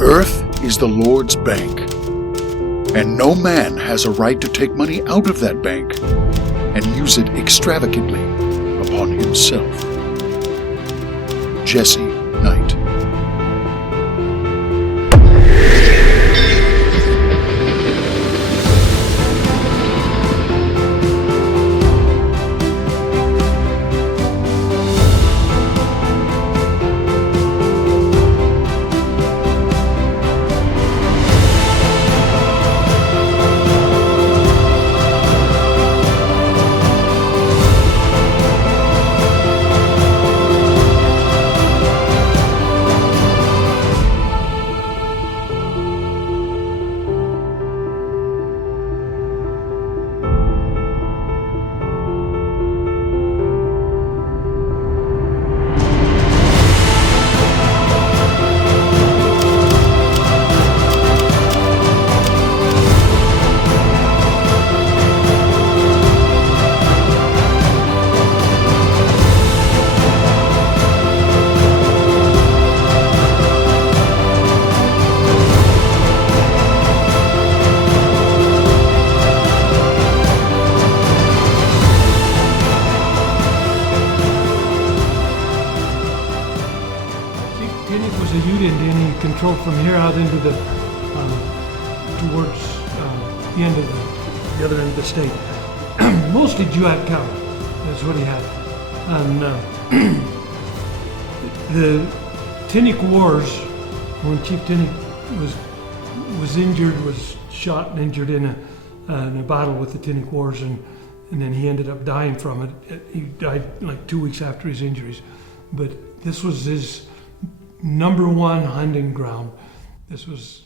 earth is the Lord's bank, and no man has a right to take money out of that bank and use it extravagantly upon himself. Jesse Knight. From here out into the towards the end of the other end of the state, mostly Jewett County. That's what he had. And the Tintick Wars, when Chief Tintick was injured, was shot and injured in a battle with the Tintick Wars, and then he ended up dying from it. He died like 2 weeks after his injuries, but this was his number one hunting ground. This was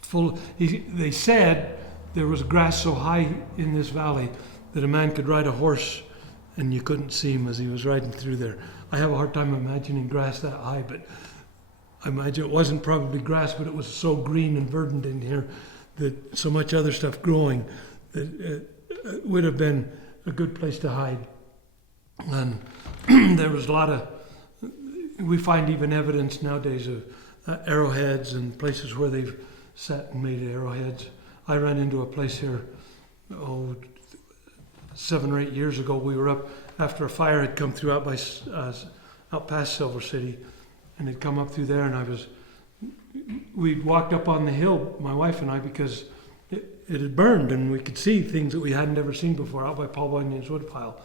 full. They said there was grass so high in this valley that a man could ride a horse and you couldn't see him as he was riding through there. I have a hard time imagining grass that high, but I imagine it wasn't probably grass, but it was so green and verdant in here that so much other stuff growing that it would have been a good place to hide. And there was a lot of, we find even evidence nowadays of arrowheads and places where they've sat and made arrowheads. I ran into a place here, 7 or 8 years ago. We were up after a fire had come through out past Silver City, and had come up through there, and we'd walked up on the hill, my wife and I, because it had burned, and we could see things that we hadn't ever seen before out by Paul Bunyan's woodpile.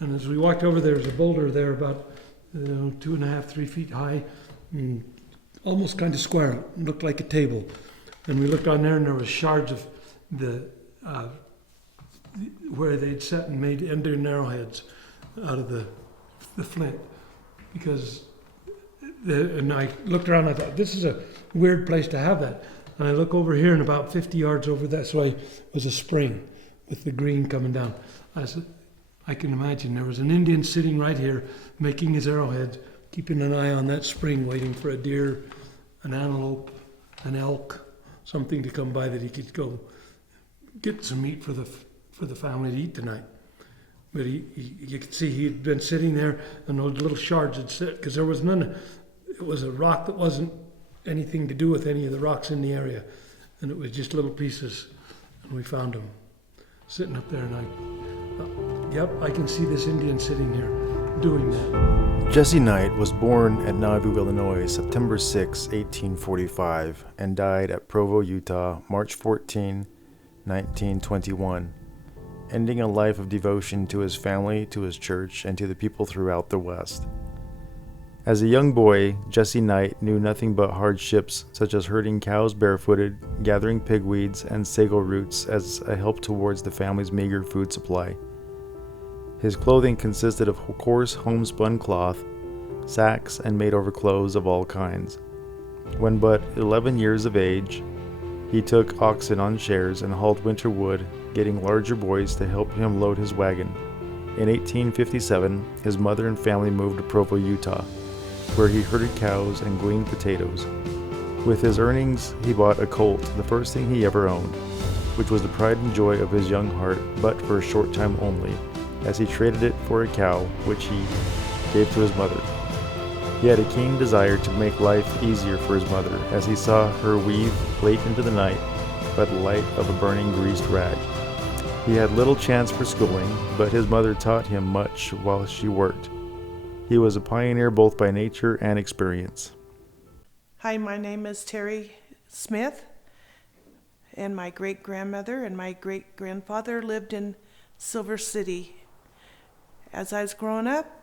And as we walked over, there was a boulder there about 2.5, 3 feet high, and almost kind of square, looked like a table. And we looked on there, and there was shards of where they'd sat and made Indian arrowheads out of the flint. And I looked around, and I thought, this is a weird place to have that. And I look over here, and about 50 yards over that way was a spring with the green coming down. I said, I can imagine there was an Indian sitting right here making his arrowhead, keeping an eye on that spring, waiting for a deer, an antelope, an elk, something to come by that he could go get some meat for the family to eat tonight. But you could see he'd been sitting there, and those little shards had sit, because there was none. It was a rock that wasn't anything to do with any of the rocks in the area, and it was just little pieces, and we found them sitting up there, and I thought, yep, I can see this Indian sitting here doing that. Jesse Knight was born at Nauvoo, Illinois, September 6, 1845, and died at Provo, Utah, March 14, 1921, ending a life of devotion to his family, to his church, and to the people throughout the West. As a young boy, Jesse Knight knew nothing but hardships such as herding cows barefooted, gathering pigweeds and sago roots as a help towards the family's meager food supply. His clothing consisted of coarse homespun cloth, sacks, and made-over clothes of all kinds. When but 11 years of age, he took oxen on shares and hauled winter wood, getting larger boys to help him load his wagon. In 1857, his mother and family moved to Provo, Utah, where he herded cows and gleaned potatoes. With his earnings, he bought a colt, the first thing he ever owned, which was the pride and joy of his young heart, but for a short time only, as he traded it for a cow, which he gave to his mother. He had a keen desire to make life easier for his mother, as he saw her weave late into the night by the light of a burning greased rag. He had little chance for schooling, but his mother taught him much while she worked. He was a pioneer both by nature and experience. Hi, my name is Terry Smith, and my great-grandmother and my great-grandfather lived in Silver City. As I was growing up,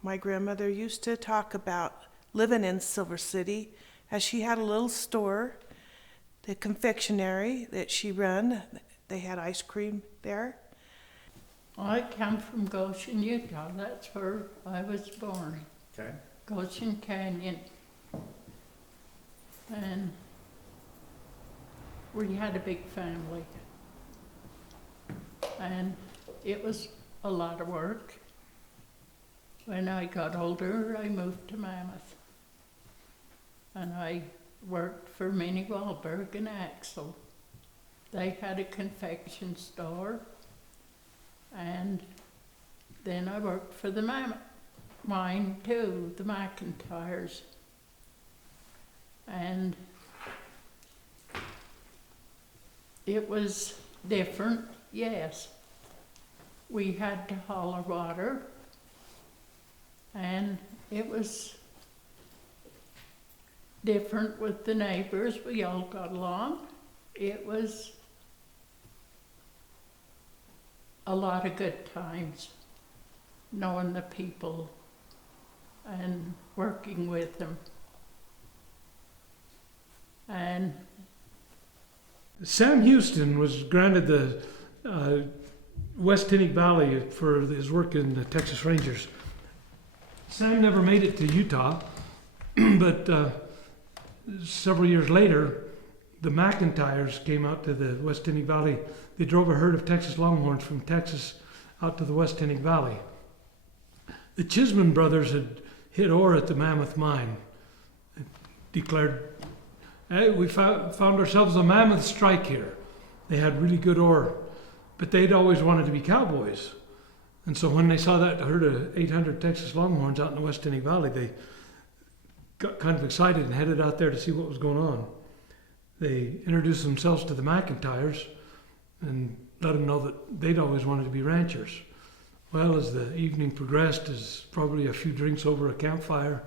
my grandmother used to talk about living in Silver City, as she had a little store, the confectionery that she run. They had ice cream there. I come from Goshen, Utah. That's where I was born. Okay. Goshen Canyon. And we had a big family. And it was a lot of work. When I got older, I moved to Mammoth. And I worked for Minnie Wahlberg and Axel. They had a confection store. And then I worked for the mine too, the McIntyres. And it was different, yes. We had to haul water. And it was different with the neighbors. We all got along. It was a lot of good times, knowing the people and working with them. And Sam Houston was granted the West Tintick Valley for his work in the Texas Rangers. Sam never made it to Utah, but several years later, the McIntyres came out to the West Tintick Valley. They drove a herd of Texas Longhorns from Texas out to the West Tintick Valley. The Chisholm brothers had hit ore at the Mammoth mine, declared, "Hey, we found ourselves a mammoth strike here." They had really good ore, but they'd always wanted to be cowboys. And so when they saw that herd of 800 Texas Longhorns out in the West Tintick Valley, they got kind of excited and headed out there to see what was going on. They introduced themselves to the McIntyres and let them know that they'd always wanted to be ranchers. Well, as the evening progressed, as probably a few drinks over a campfire,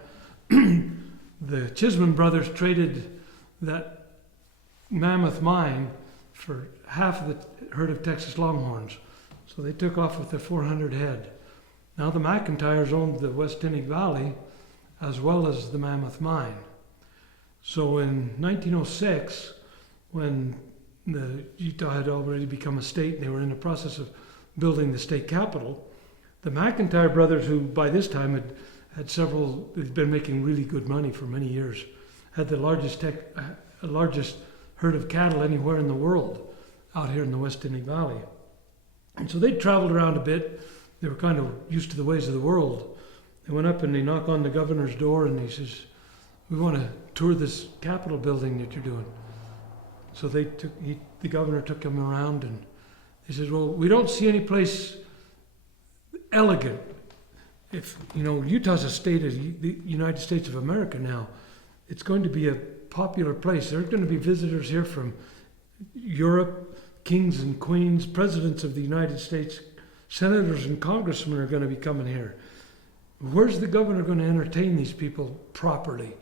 the Chisholm brothers traded that Mammoth mine for half of the herd of Texas Longhorns. So they took off with their 400 head. Now the McIntyres owned the West Tintick Valley as well as the Mammoth mine. So in 1906, when Utah had already become a state and they were in the process of building the state capital, the McIntyre brothers, who by this time had been making really good money for many years, had the largest herd of cattle anywhere in the world out here in the West Tintick Valley. And so they traveled around a bit. They were kind of used to the ways of the world. They went up and they knocked on the governor's door and he says, "We want to tour this Capitol building that you're doing." So the governor took them around and he says, "Well, we don't see any place elegant. If, Utah's a state of the United States of America now, it's going to be a popular place. There are going to be visitors here from Europe, kings and queens, presidents of the United States, senators and congressmen are going to be coming here. Where's the governor going to entertain these people properly?"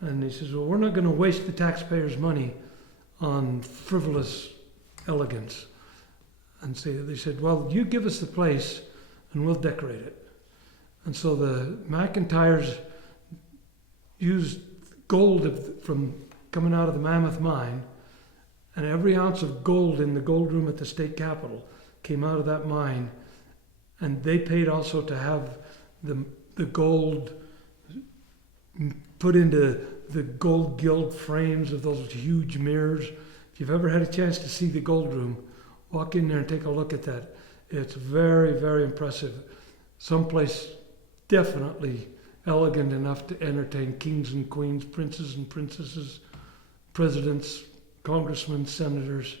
And he says, "Well, we're not going to waste the taxpayers' money on frivolous elegance." And so they said, "Well, you give us the place and we'll decorate it." And so the McIntyres used gold from coming out of the Mammoth mine, and every ounce of gold in the gold room at the state capitol came out of that mine. And they paid also to have the gold put into the gold gilt frames of those huge mirrors. If you've ever had a chance to see the gold room, walk in there and take a look at that. It's very, very impressive. Someplace definitely elegant enough to entertain kings and queens, princes and princesses, presidents, congressmen, senators.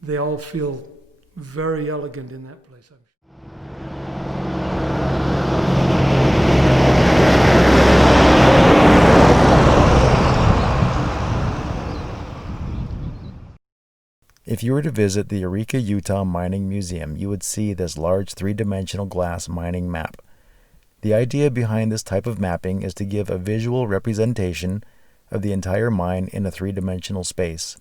They all feel very elegant in that place, I'm sure. If you were to visit the Eureka, Utah Mining Museum, you would see this large three-dimensional glass mining map. The idea behind this type of mapping is to give a visual representation of the entire mine in a three-dimensional space.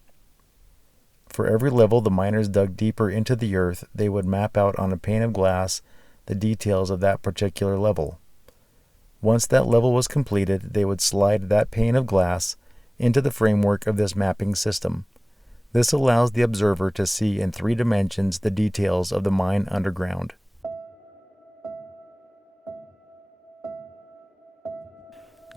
For every level the miners dug deeper into the earth, they would map out on a pane of glass the details of that particular level. Once that level was completed, they would slide that pane of glass into the framework of this mapping system. This allows the observer to see in 3 dimensions the details of the mine underground.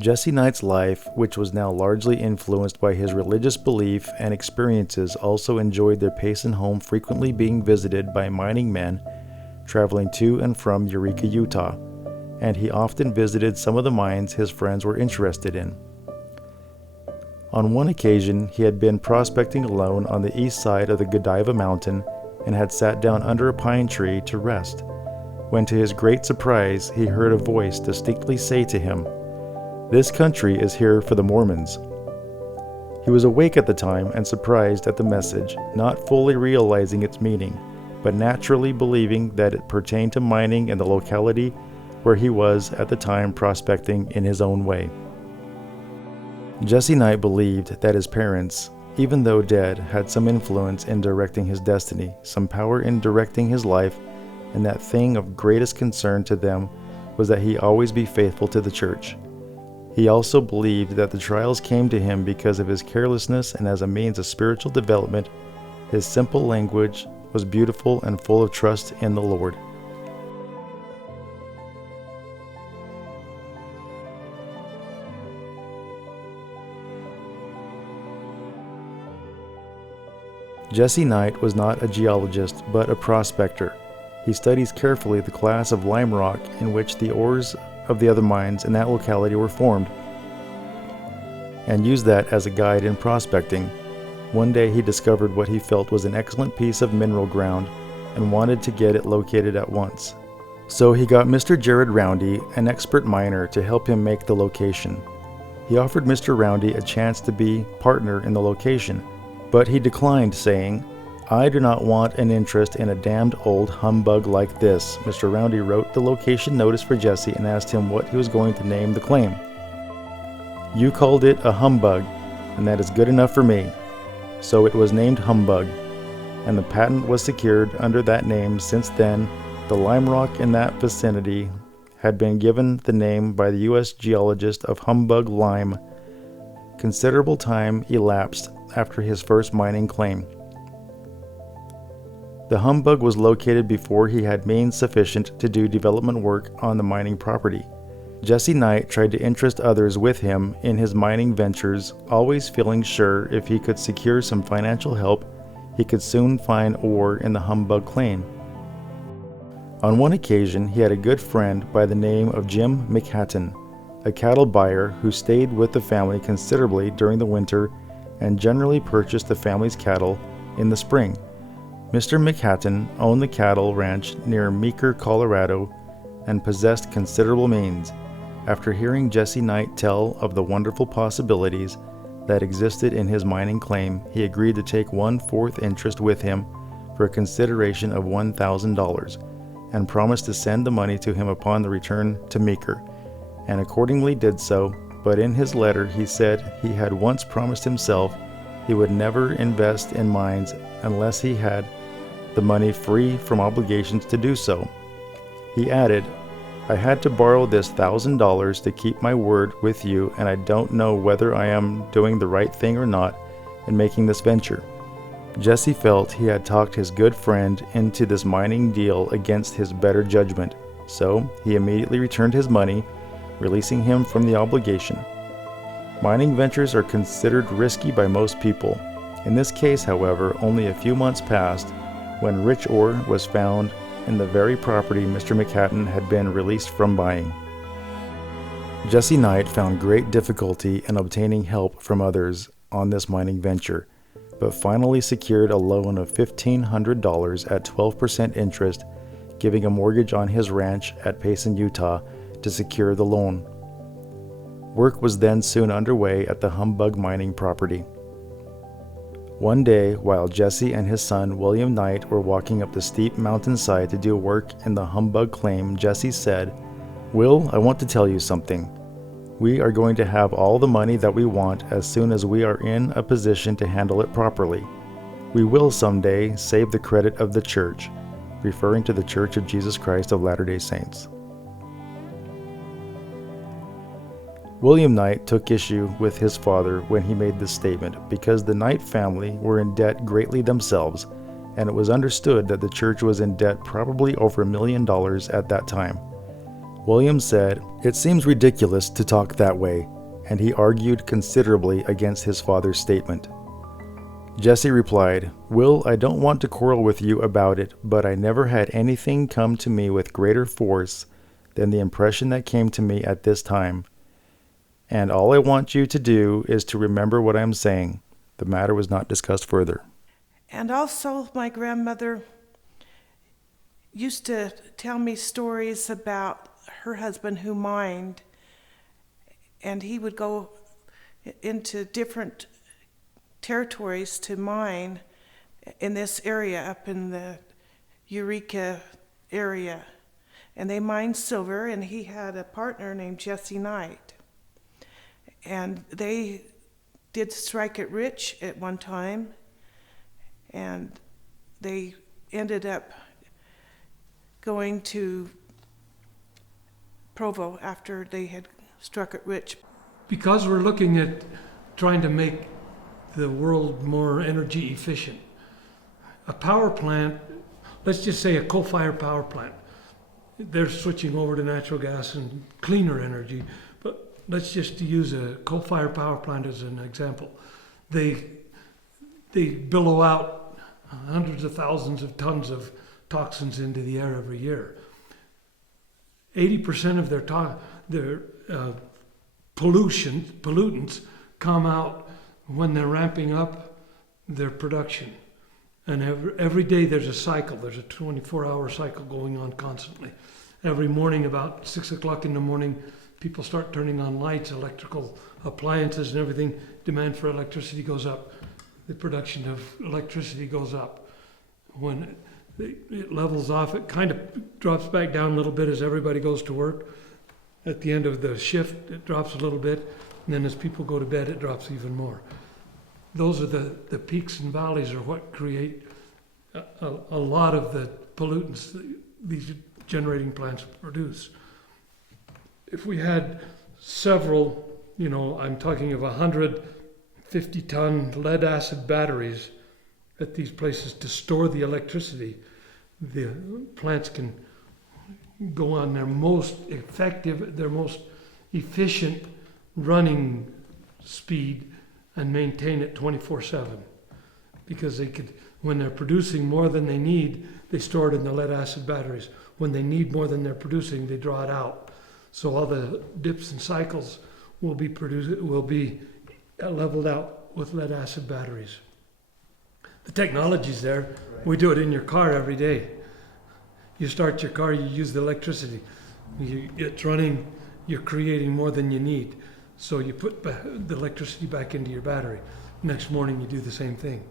Jesse Knight's life, which was now largely influenced by his religious belief and experiences, also enjoyed their Payson home frequently being visited by mining men traveling to and from Eureka, Utah, and he often visited some of the mines his friends were interested in. On one occasion, he had been prospecting alone on the east side of the Godiva Mountain and had sat down under a pine tree to rest, when to his great surprise he heard a voice distinctly say to him, "This country is here for the Mormons." He was awake at the time and surprised at the message, not fully realizing its meaning, but naturally believing that it pertained to mining in the locality where he was at the time prospecting in his own way. Jesse Knight believed that his parents, even though dead, had some influence in directing his destiny, some power in directing his life, and that thing of greatest concern to them was that he always be faithful to the church. He also believed that the trials came to him because of his carelessness, and as a means of spiritual development, his simple language was beautiful and full of trust in the Lord. Jesse Knight was not a geologist, but a prospector. He studies carefully the class of lime rock in which the ores of the other mines in that locality were formed, and used that as a guide in prospecting. One day he discovered what he felt was an excellent piece of mineral ground and wanted to get it located at once. So he got Mr. Jared Roundy, an expert miner, to help him make the location. He offered Mr. Roundy a chance to be partner in the location, but he declined, saying, "I do not want an interest in a damned old humbug like this." Mr. Roundy wrote the location notice for Jesse and asked him what he was going to name the claim. "You called it a humbug, and that is good enough for me." So it was named Humbug, and the patent was secured under that name. Since then, the lime rock in that vicinity had been given the name by the U.S. geologist of Humbug Lime. Considerable time elapsed after his first mining claim. The Humbug was located before he had means sufficient to do development work on the mining property. Jesse Knight tried to interest others with him in his mining ventures, always feeling sure if he could secure some financial help, he could soon find ore in the Humbug claim. On one occasion, he had a good friend by the name of Jim McHatton, a cattle buyer who stayed with the family considerably during the winter and generally purchased the family's cattle in the spring. Mr. McHatton owned the cattle ranch near Meeker, Colorado, and possessed considerable means. After hearing Jesse Knight tell of the wonderful possibilities that existed in his mining claim, he agreed to take 1/4 interest with him for a consideration of $1,000, and promised to send the money to him upon the return to Meeker, and accordingly did so. But in his letter he said he had once promised himself he would never invest in mines unless he had the money free from obligations to do so. He added, "I had to borrow this $1,000 to keep my word with you, and I don't know whether I am doing the right thing or not in making this venture." Jesse felt he had talked his good friend into this mining deal against his better judgment, so he immediately returned his money, releasing him from the obligation. Mining ventures are considered risky by most people. In this case, however, only a few months passed when rich ore was found in the very property Mr. McHatton had been released from buying. Jesse Knight found great difficulty in obtaining help from others on this mining venture, but finally secured a loan of $1,500 at 12% interest, giving a mortgage on his ranch at Payson, Utah, to secure the loan. Work was then soon underway at the Humbug mining property. One day, while Jesse and his son William Knight were walking up the steep mountainside to do work in the humbug claim, Jesse said, "Will, I want to tell you something. We are going to have all the money that we want as soon as we are in a position to handle it properly. We will someday save the credit of the church," referring to the Church of Jesus Christ of Latter-day Saints. William Knight took issue with his father when he made this statement because the Knight family were in debt greatly themselves, and it was understood that the church was in debt probably over $1 million at that time. William said, "It seems ridiculous to talk that way," and he argued considerably against his father's statement. Jesse replied, "Will, I don't want to quarrel with you about it, but I never had anything come to me with greater force than the impression that came to me at this time. And all I want you to do is to remember what I am saying." The matter was not discussed further. And also, my grandmother used to tell me stories about her husband who mined, and he would go into different territories to mine in this area up in the Eureka area. And they mined silver, and he had a partner named Jesse Knight. And they did strike it rich at one time, and they ended up going to Provo after they had struck it rich. Because we're looking at trying to make the world more energy efficient, a power plant, let's just say a coal-fired power plant, they're switching over to natural gas and cleaner energy, but let's just use a coal-fired power plant as an example. They billow out hundreds of thousands of tons of toxins into the air every year. 80% of their pollutants come out when they're ramping up their production. And every day there's a cycle. There's a 24-hour cycle going on constantly. Every morning about 6 o'clock in the morning, people start turning on lights, electrical appliances and everything. Demand for electricity goes up. The production of electricity goes up. When it levels off, it kind of drops back down a little bit as everybody goes to work. At the end of the shift, it drops a little bit. And then as people go to bed, it drops even more. Those are the peaks and valleys are what create a lot of the pollutants that these generating plants produce. If we had several, I'm talking of 150-ton lead acid batteries at these places to store the electricity, the plants can go on their most effective, their most efficient running speed and maintain it 24/7. Because they could, when they're producing more than they need, they store it in the lead acid batteries. When they need more than they're producing, they draw it out. So all the dips and cycles will be leveled out with lead acid batteries. The technology's there. We do it in your car every day. You start your car, you use the electricity. It's running, you're creating more than you need. So you put the electricity back into your battery. Next morning you do the same thing.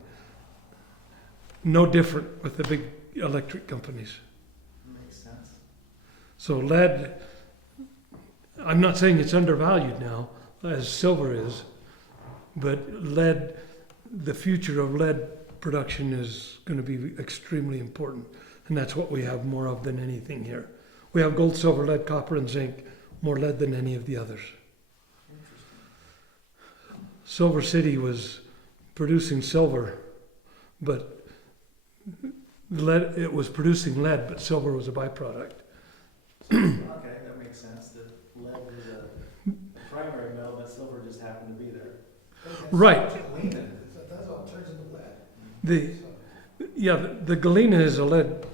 No different with the big electric companies. Makes sense. So lead, I'm not saying it's undervalued now, as silver is, but lead, the future of lead production is going to be extremely important. And that's what we have more of than anything here. We have gold, silver, lead, copper, and zinc, more lead than any of the others. Silver City was producing silver, but it was producing lead, but silver was a byproduct. Okay, that makes sense. That lead was a primary metal, but silver just happened to be there. Right. That's all turns into lead. The galena is a lead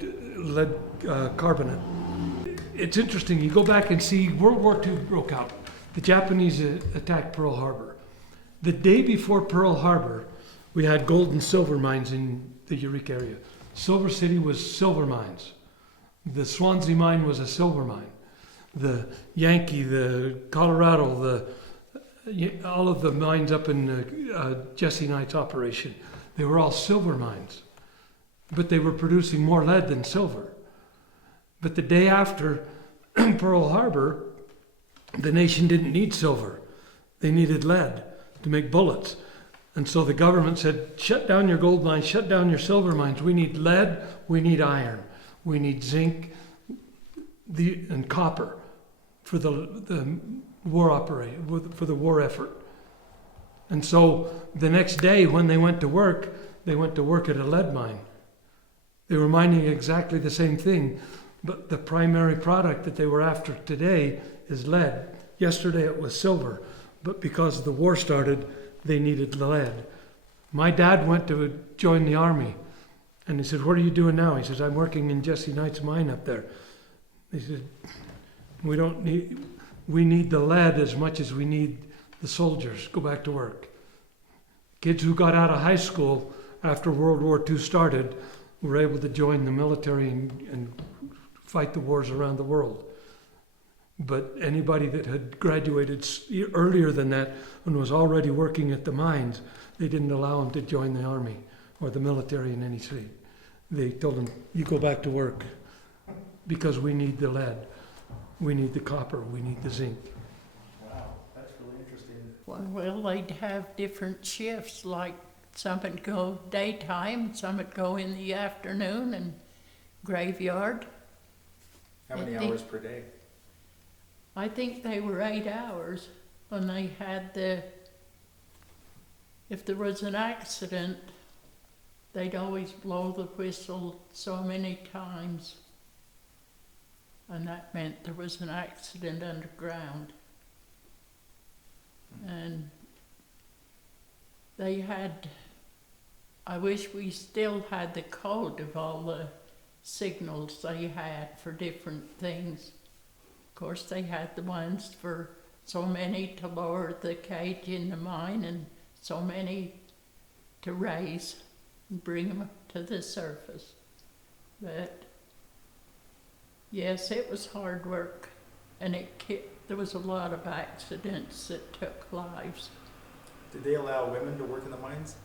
carbonate. It's interesting. You go back and see World War II broke out. The Japanese attacked Pearl Harbor. The day before Pearl Harbor, we had gold and silver mines in the Eureka area. Silver City was silver mines. The Swansea mine was a silver mine. The Yankee, the Colorado, all of the mines up in Jesse Knight's operation, They were all silver mines, but they were producing more lead than silver. But the day after Pearl Harbor, the nation didn't need silver. They needed lead to make bullets. And so the government said, shut down your gold mines, shut down your silver mines. We need lead, we need iron, we need zinc and copper for the war effort. And so the next day when they went to work at a lead mine. They were mining exactly the same thing, but the primary product that they were after today is lead. Yesterday it was silver, but because the war started, they needed lead. My dad went to join the army, and he said, what are you doing now? He says, I'm working in Jesse Knight's mine up there. He said, we need the lead as much as we need the soldiers. Go back to work. Kids who got out of high school after World War II started were able to join the military and fight the wars around the world. But anybody that had graduated earlier than that and was already working at the mines, they didn't allow them to join the army or the military in any state. They told them, you go back to work because we need the lead, we need the copper, we need the zinc. Wow, that's really interesting. Well, they'd have different shifts, like some would go daytime, some would go in the afternoon and graveyard. How many hours per day? I think they were 8 hours when they had if there was an accident, they'd always blow the whistle so many times. And that meant there was an accident underground. And they had, I wish we still had the code of all the signals they had for different things. Of course, they had the ones for so many to lower the cage in the mine and so many to raise and bring them to the surface. But yes, it was hard work, and there was a lot of accidents that took lives. Did they allow women to work in the mines?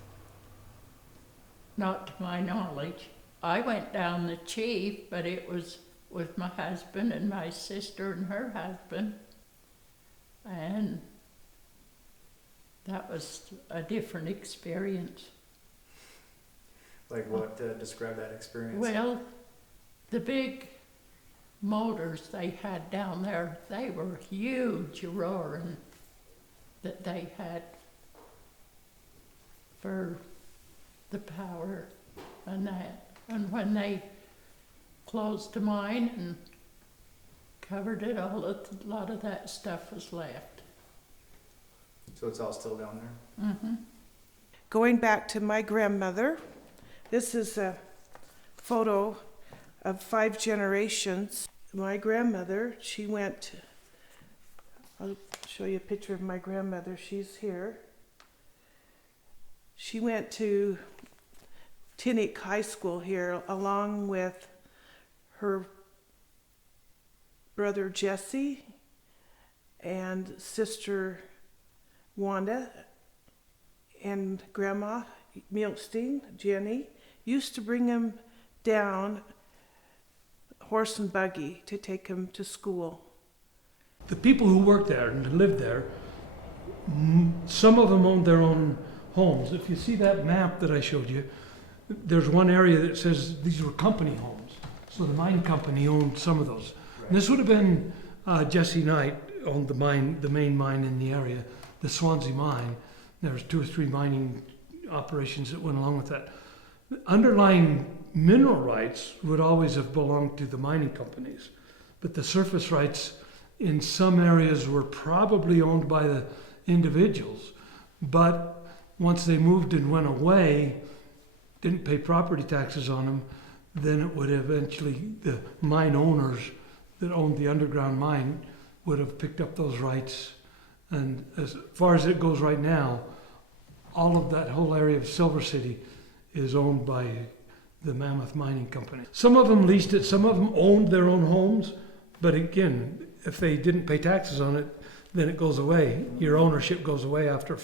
Not to my knowledge. I went down the chief, but it was with my husband and my sister and her husband. And that was a different experience. Like what? Describe that experience. Well, the big motors they had down there, they were huge, roaring, that they had for the power and that. And when they closed the mine and covered it, a lot of that stuff was left. So it's all still down there? Mm-hmm. Going back to my grandmother, this is a photo of 5 generations. My grandmother, I'll show you a picture of my grandmother. She's here. She went to Tintick High School here along with her brother Jesse and sister Wanda and Grandma Milstein, Jenny, used to bring him down horse and buggy to take him to school. The people who worked there and lived there, some of them owned their own homes. If you see that map that I showed you, there's one area that says these were company homes. So the mine company owned some of those. Right. And this would have been Jesse Knight owned the main mine in the area, the Swansea mine. There was 2 or 3 mining operations that went along with that. The underlying mineral rights would always have belonged to the mining companies, but the surface rights in some areas were probably owned by the individuals. But once they moved and went away, didn't pay property taxes on them, then it would eventually, the mine owners that owned the underground mine would have picked up those rights. And as far as it goes right now, all of that whole area of Silver City is owned by the Mammoth Mining Company. Some of them leased it, some of them owned their own homes, but again, if they didn't pay taxes on it, then it goes away. Your ownership goes away after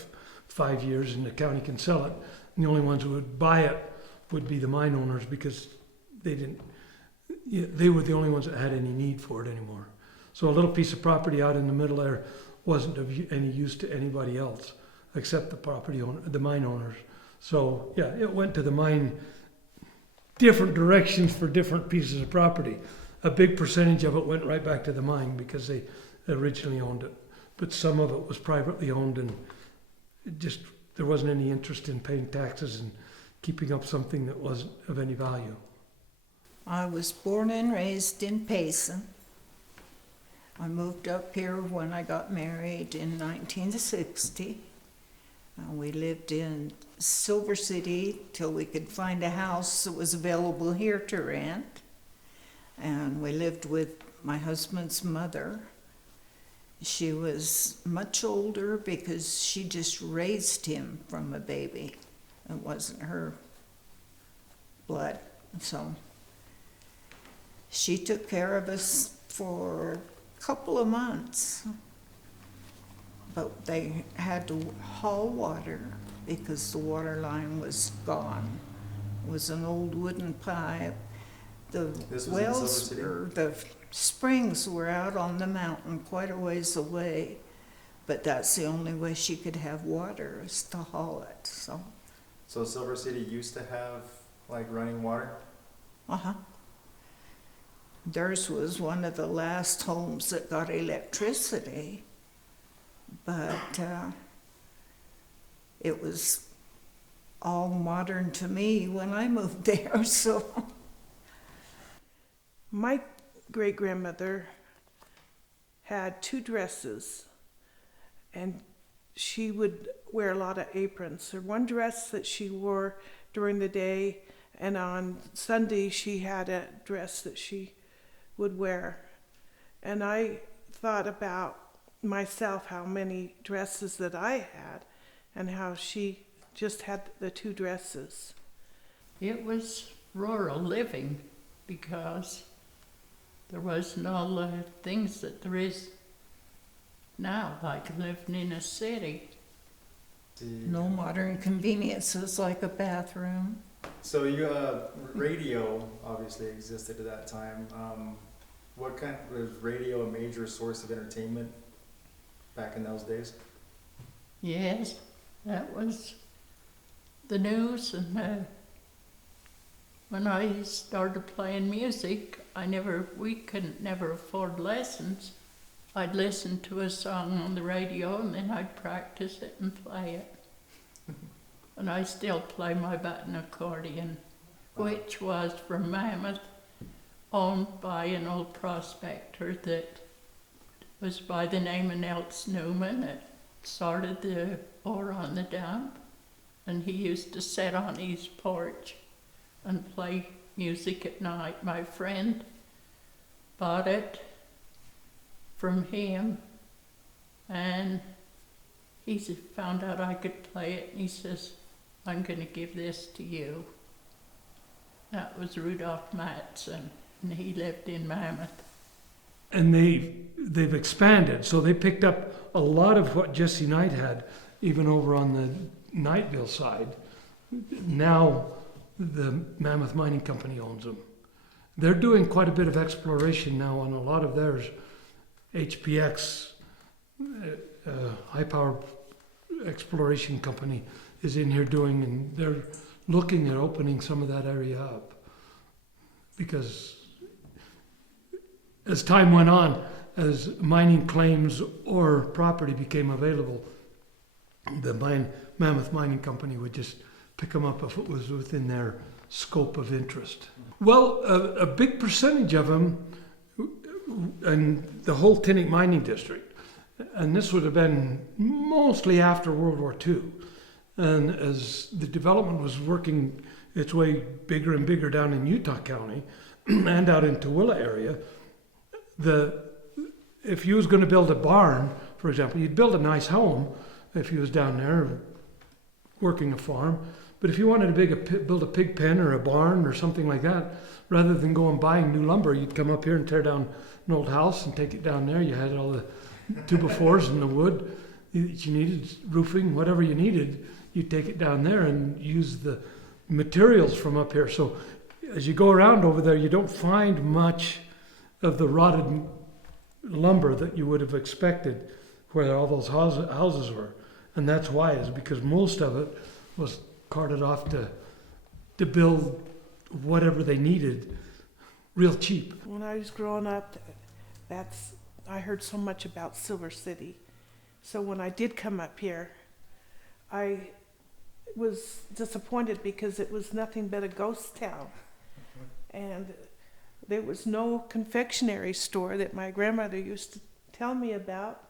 5 years and the county can sell it. And the only ones who would buy it would be the mine owners, because they were the only ones that had any need for it anymore. So a little piece of property out in the middle there wasn't of any use to anybody else except the mine owners. So yeah, it went to the mine, different directions for different pieces of property. A big percentage of it went right back to the mine because they originally owned it. But some of it was privately owned, and there wasn't any interest in paying taxes and keeping up something that wasn't of any value. I was born and raised in Payson. I moved up here when I got married in 1960. We lived in Silver City till we could find a house that was available here to rent. And we lived with my husband's mother. She was much older because she just raised him from a baby. It wasn't her blood. So she took care of us for a couple of months. But they had to haul water because the water line was gone. It was an old wooden pipe. The wells, or the springs were out on the mountain quite a ways away, but that's the only way she could have water, is to haul it. So Silver City used to have like running water? Uh-huh. Theirs was one of the last homes that got electricity, but it was all modern to me when I moved there, so. My great-grandmother had 2 dresses, and she would wear a lot of aprons. Her one dress that she wore during the day, and on Sunday she had a dress that she would wear. And I thought about myself, how many dresses that I had, and how she just had the 2 dresses. It was rural living because there wasn't all the things that there is now, like living in a city. No modern conveniences like a bathroom. So radio obviously existed at that time. What kind was radio a major source of entertainment back in those days? Yes, that was the news. And when I started playing music, we couldn't never afford lessons. I'd listen to a song on the radio and then I'd practice it and play it. And I still play my button accordion, which was from Mammoth, owned by an old prospector that was by the name of Nelson Newman. That started the ore on the dump, and he used to sit on his porch and play music at night. My friend bought it from him, and he found out I could play it, and he says, "I'm going to give this to you." That was Rudolph Mattson, and he lived in Mammoth. And they've expanded, so they picked up a lot of what Jesse Knight had, even over on the Knightville side. Now the Mammoth Mining Company owns them. They're doing quite a bit of exploration now on a lot of theirs. HPX, high power exploration company, is in here doing, and they're looking at opening some of that area up. Because as time went on, as mining claims or property became available, the Mammoth Mining Company would just pick them up if it was within their scope of interest. Well, a big percentage of them, and the whole Tintick mining district, and this would have been mostly after World War II. And as the development was working its way bigger and bigger down in Utah County and out in Tooele area, if you was going to build a barn, for example, you'd build a nice home if you was down there working a farm. But if you wanted to build a pig pen or a barn or something like that, rather than go and buying new lumber, you'd come up here and tear down an old house and take it down there. You had all the 2x4s and the wood that you needed, roofing, whatever you needed. you take it down there and use the materials from up here. So as you go around over there, you don't find much of the rotted lumber that you would have expected where all those houses were. And that's why, is because most of it was carted off to build whatever they needed real cheap. When I was growing up, I heard so much about Silver City. So when I did come up here, I was disappointed because it was nothing but a ghost town. And there was no confectionery store that my grandmother used to tell me about.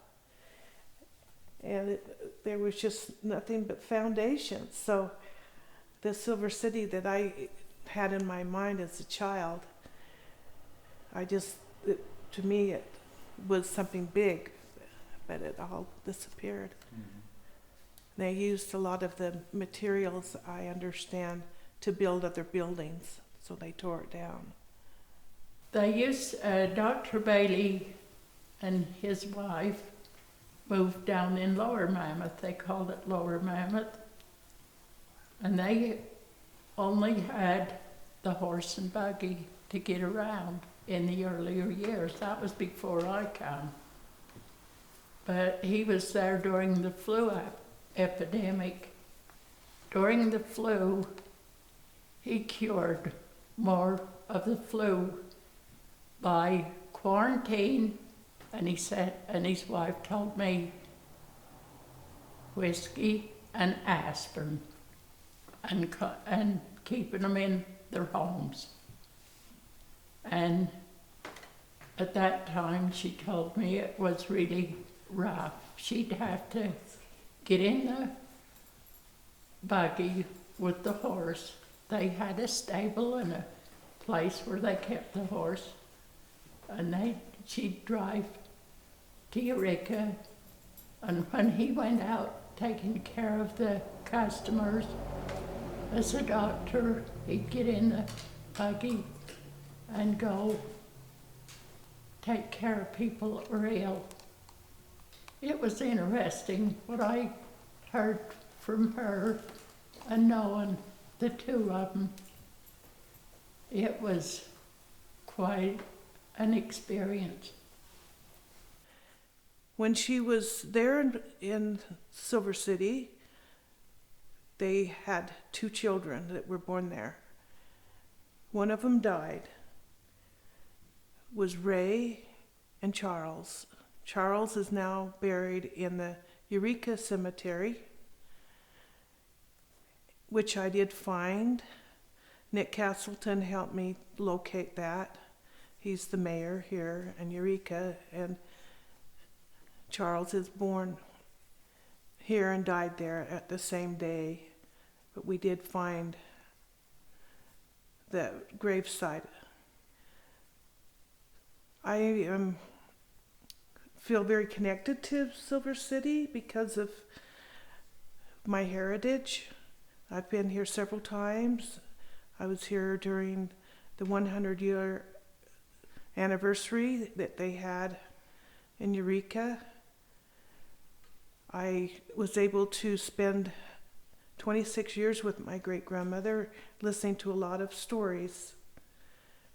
And there was just nothing but foundations. So the Silver City that I had in my mind as a child, to me it was something big, but it all disappeared. Mm-hmm. They used a lot of the materials, I understand, to build other buildings, so they tore it down. They used, Dr. Bailey and his wife moved down in Lower Mammoth. They called it Lower Mammoth. And they only had the horse and buggy to get around in the earlier years. That was before I came. But he was there during the flu epidemic. During the flu, he cured more of the flu by quarantine, and he said, and his wife told me, whiskey and aspirin, and keeping them in their homes. And at that time, she told me it was really rough. She'd have to get in the buggy with the horse. They had a stable and a place where they kept the horse. And she'd drive to Eureka. And when he went out taking care of the customers as a doctor, he'd get in the buggy and go take care of people that were ill. It was interesting what I heard from her, and knowing the two of them. It was quite an experience. When she was there in Silver City, they had 2 children that were born there. One of them died. Was Ray and Charles. Charles is now buried in the Eureka cemetery, which I did find. Nick Castleton helped me locate that. He's the mayor here in Eureka, and Charles is born here and died there at the same day. But we did find the gravesite. I feel very connected to Silver City because of my heritage. I've been here several times. I was here during the 100-year anniversary that they had in Eureka. I was able to spend 26 years with my great-grandmother listening to a lot of stories,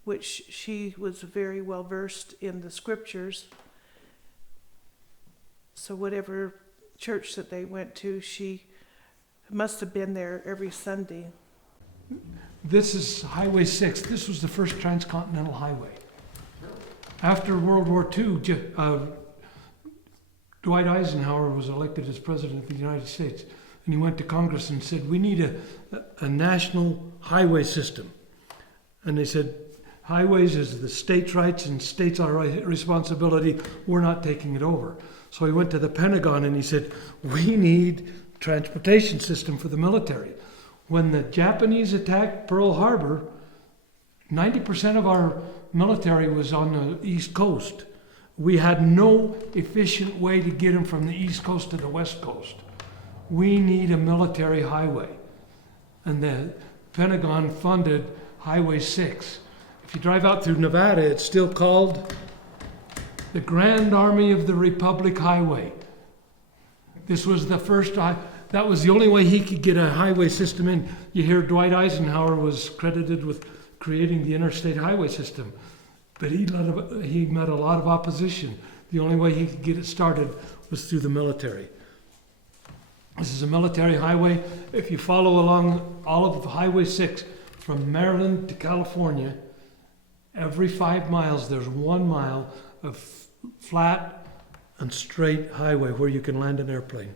which she was very well versed in the scriptures. So whatever church that they went to, she must have been there every Sunday. This is Highway 6. This was the first transcontinental highway. After World War II, Dwight Eisenhower was elected as President of the United States, and he went to Congress and said, we need a national highway system. And they said, highways is the states' rights and states' are responsibility. We're not taking it over. So he went to the Pentagon and he said, we need a transportation system for the military. When the Japanese attacked Pearl Harbor, 90% of our military was on the East Coast. We had no efficient way to get them from the East Coast to the West Coast. We need a military highway. And the Pentagon funded Highway 6. If you drive out through Nevada, it's still called the Grand Army of the Republic Highway. This was the first that was the only way he could get a highway system in. You hear Dwight Eisenhower was credited with creating the interstate highway system, but he met a lot of opposition. The only way he could get it started was through the military. This is a military highway. If you follow along all of Highway 6 from Maryland to California, every 5 miles there's 1 mile of flat and straight highway where you can land an airplane.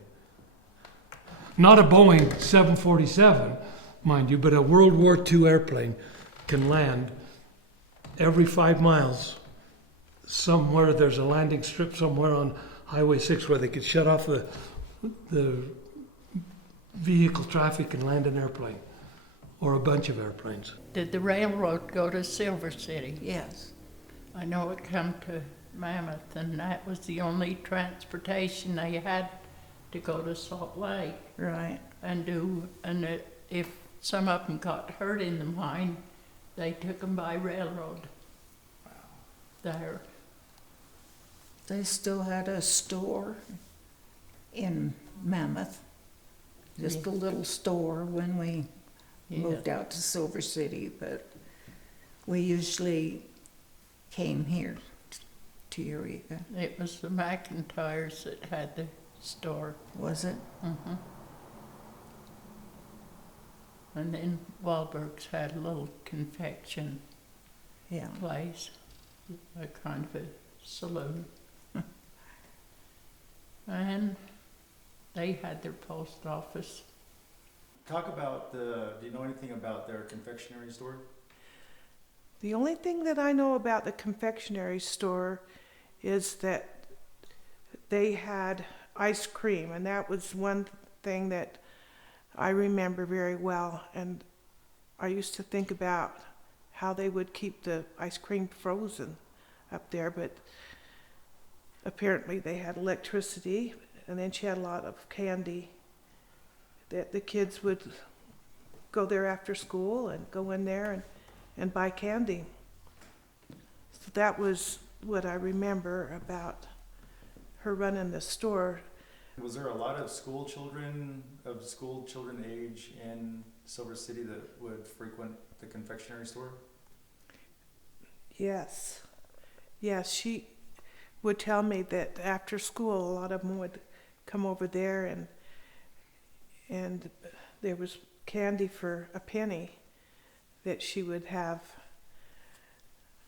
Not a Boeing 747, mind you, but a World War II airplane can land every 5 miles. Somewhere there's a landing strip somewhere on Highway 6 where they could shut off the vehicle traffic and land an airplane or a bunch of airplanes. Did the railroad go to Silver City? Yes. I know it come to Mammoth, and that was the only transportation they had to go to Salt Lake Right. and do. And if some of them got hurt in the mine, they took them by railroad. Wow. There. They still had a store in Mammoth, just a little store when we moved out to Silver City, but we usually came here to Eureka. It was the McIntyres that had the store. Was it? Mm-hmm. And then Wahlberg's had a little confection Yeah. place, a kind of a saloon. And they had their post office. Talk about do you know anything about their confectionery store? The only thing that I know about the confectionery store is that they had ice cream, and that was one thing that I remember very well. And I used to think about how they would keep the ice cream frozen up there, but apparently they had electricity, and then she had a lot of candy that the kids would go there after school and go in there and buy candy. So that was what I remember about her running the store. Was there a lot of school children age in Silver City that would frequent the confectionery store? Yes. Yes, she would tell me that after school a lot of them would come over there, and there was candy for a penny that she would have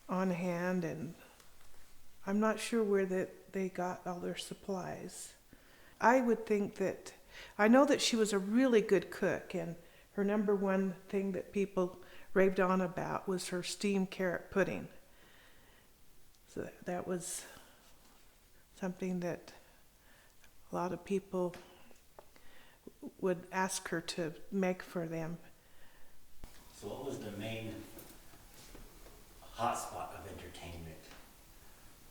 on hand, and I'm not sure where they got all their supplies. I would think that, I know that she was a really good cook, and her number one thing that people raved on about was her steamed carrot pudding. So that was something that a lot of people would ask her to make for them. So what was the main hotspot of entertainment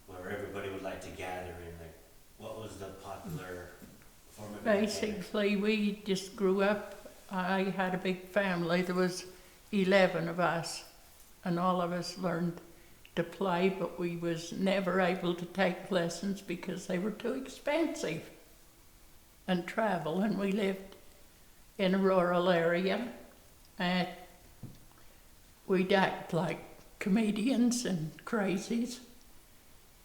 where everybody would like to gather in? Like, what was the popular form of entertainment? Basically, we just grew up. I had a big family. There was 11 of us, and all of us learned to play, but we was never able to take lessons because they were too expensive and travel, and we lived in a rural area, and we'd act like comedians and crazies.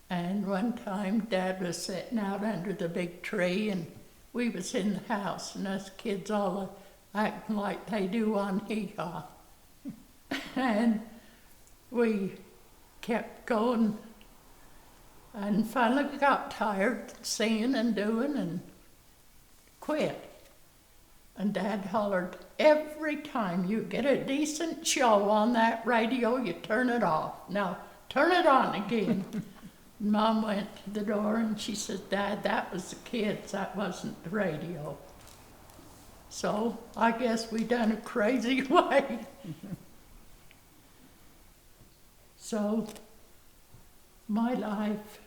And one time Dad was sitting out under the big tree, and we was in the house, and us kids all acting like they do on Hee-Haw. And we kept going, and finally got tired singing and doing and quit. And Dad hollered, every time you get a decent show on that radio, you turn it off. Now, turn it on again. Mom went to the door and she said, Dad, that was the kids, that wasn't the radio. So I guess we done a crazy way. So my life,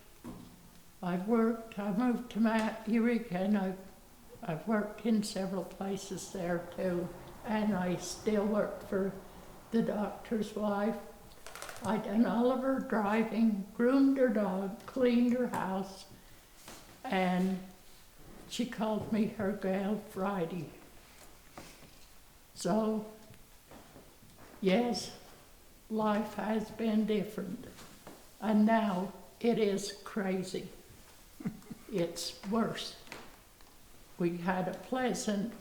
I've worked, I moved to Eureka, and I've worked in several places there too, and I still work for the doctor's wife. I done all of her driving, groomed her dog, cleaned her house, and she called me her gal Friday. So, yes, life has been different. And now it is crazy. It's worse. We had a pleasant,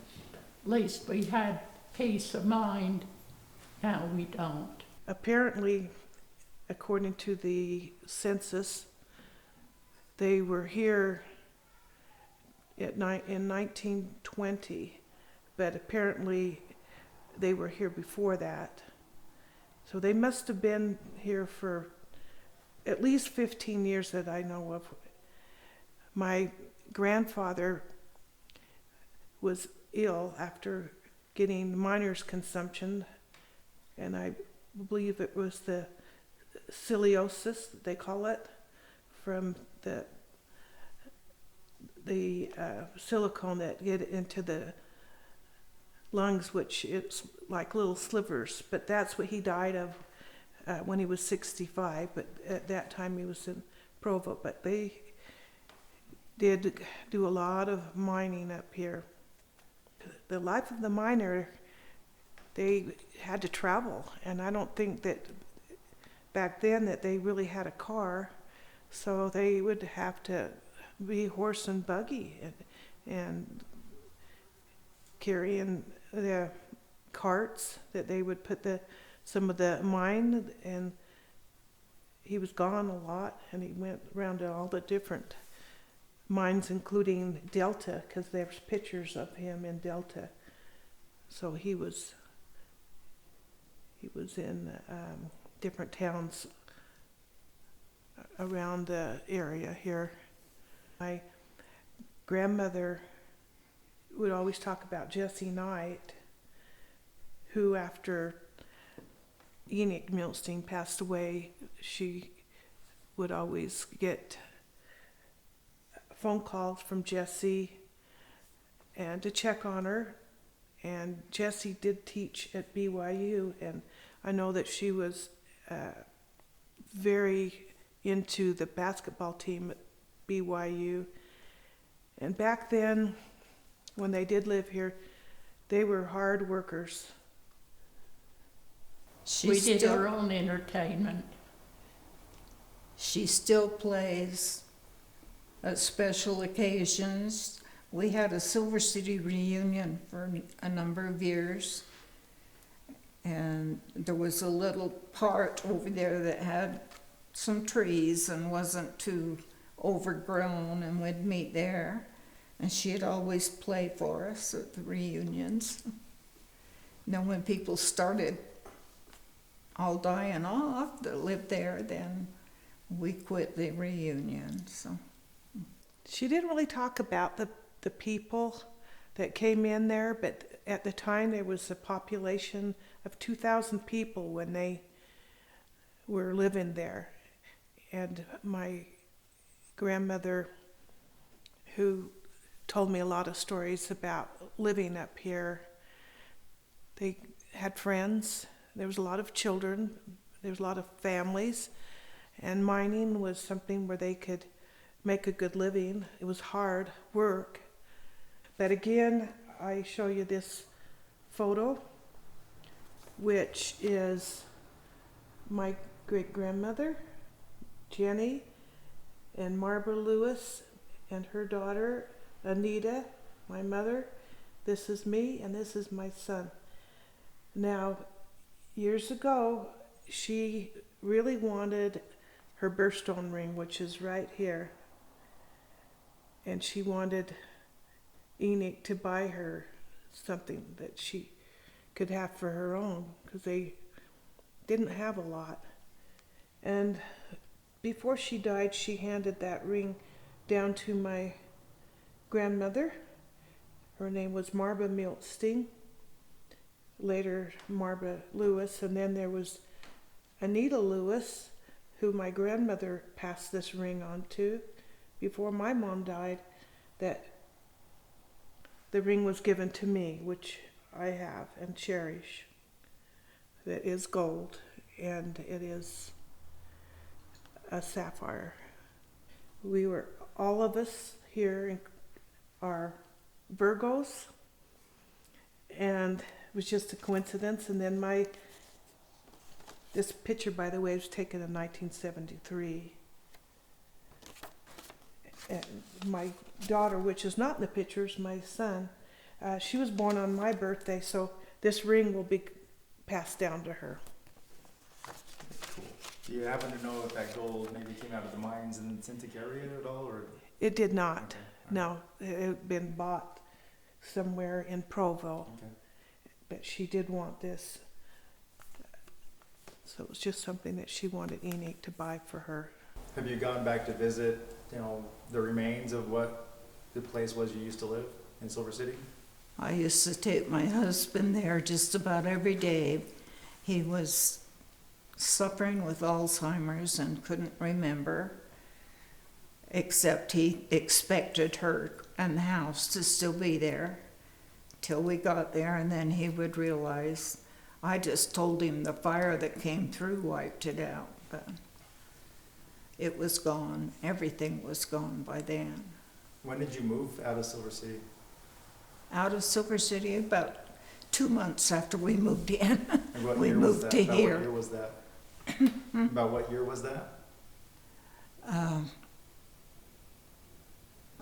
at least we had peace of mind. Now we don't. Apparently, according to the census, they were here in 1920, but apparently they were here before that. So they must have been here for at least 15 years that I know of. My grandfather was ill after getting miner's consumption, and I believe it was the scoliosis, they call it, from the silicone that get into the lungs, which it's like little slivers. But that's what he died of when he was 65. But at that time he was in Provo. But they did do a lot of mining up here. The life of the miner, they had to travel, and I don't think that back then that they really had a car, so they would have to be horse and buggy and carrying the carts that they would put some of the mine, and he was gone a lot, and he went around to all the different mines, including Delta, because there's pictures of him in Delta. So he was in different towns around the area here. My grandmother would always talk about Jessie Knight, who after Enoch Milstein passed away, she would always get phone calls from Jessie and to check on her. And Jessie did teach at BYU, and I know that she was very into the basketball team at BYU. And back then, when they did live here, they were hard workers. We did our own entertainment. She still plays at special occasions. We had a Silver City reunion for a number of years, and there was a little part over there that had some trees and wasn't too overgrown, and we'd meet there, and she'd always play for us at the reunions. Then when people started all dying off that lived there, then we quit the reunion. So she didn't really talk about the people that came in there, but at the time there was a population of 2,000 people when they were living there. And my grandmother, who told me a lot of stories about living up here, they had friends, there was a lot of children, there was a lot of families, and mining was something where they could make a good living. It was hard work. But again, I show you this photo, which is my great-grandmother, Jenny, and Marba Lewis, and her daughter, Anita, my mother. This is me, and this is my son. Now, years ago, she really wanted her birthstone ring, which is right here. And she wanted Enoch to buy her something that she could have for her own, because they didn't have a lot. And before she died, she handed that ring down to my grandmother. Her name was Marba Milstein, later Marba Lewis, and then there was Anita Lewis, who my grandmother passed this ring on to before my mom died, that the ring was given to me, which I have and cherish. That is gold, and it is a sapphire. We were, all of us here are Virgos, and it was just a coincidence. And then this picture, by the way, was taken in 1973. And my daughter, which is not in the pictures, my son, she was born on my birthday, so this ring will be passed down to her. Cool. Do you happen to know if that gold maybe came out of the mines in the Tintick area at all, or? It did not. Okay. No, it had been bought somewhere in Provo. Okay. But she did want this. So it was just something that she wanted Enoch to buy for her. Have you gone back to visit, the remains of what the place was you used to live in Silver City? I used to take my husband there just about every day. He was suffering with Alzheimer's and couldn't remember, except he expected her and the house to still be there till we got there, and then he would realize. I just told him the fire that came through wiped it out, but it was gone. Everything was gone by then. When did you move out of Silver City? Out of Silver City about 2 months after we moved in. And what We year was moved that? to About here. What year was that? About what year was that?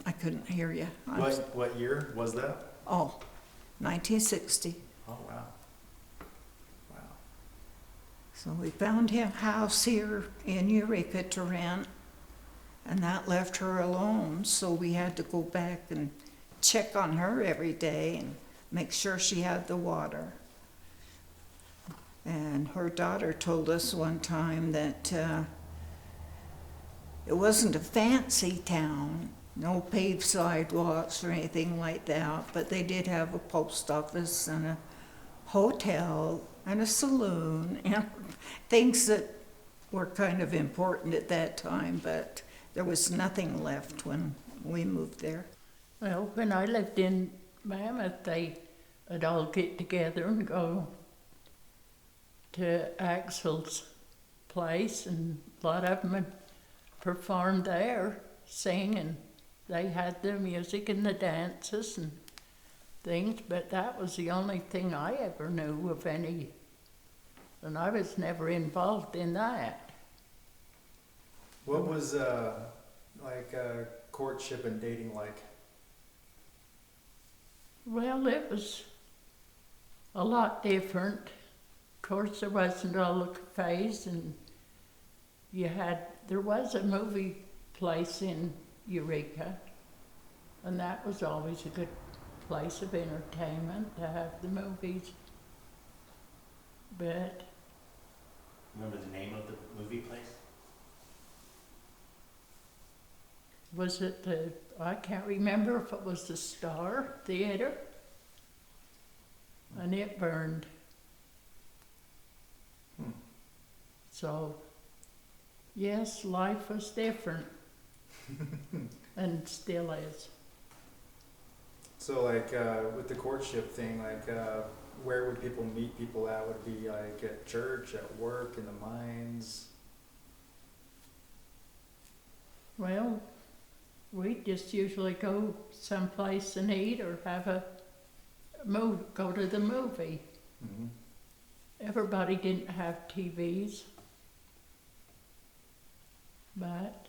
I couldn't hear you. What year was that? 1960. Oh, wow. Wow. So we found him a house here in Eureka to rent, and that left her alone. So we had to go back and check on her every day and make sure she had the water. And her daughter told us one time that it wasn't a fancy town, no paved sidewalks or anything like that, but they did have a post office and a hotel and a saloon and things that were kind of important at that time, but there was nothing left when we moved there. Well, when I lived in Mammoth, they would all get together and go to Axel's place, and a lot of them would perform there, sing, and they had the music and the dances and things, but that was the only thing I ever knew of any, and I was never involved in that. What was courtship and dating like? Well, it was a lot different. Of course, there wasn't all the cafes, and there was a movie place in Eureka, and that was always a good place of entertainment to have the movies. But Remember the name of the movie place? was it I can't remember if it was the Star Theater, and it burned. So, yes, life was different, and still is. So with the courtship thing, where would people meet people at? Would it be at church, at work, in the mines? Well, we just usually go someplace and eat or have go to the movie. Mm-hmm. Everybody didn't have TVs, but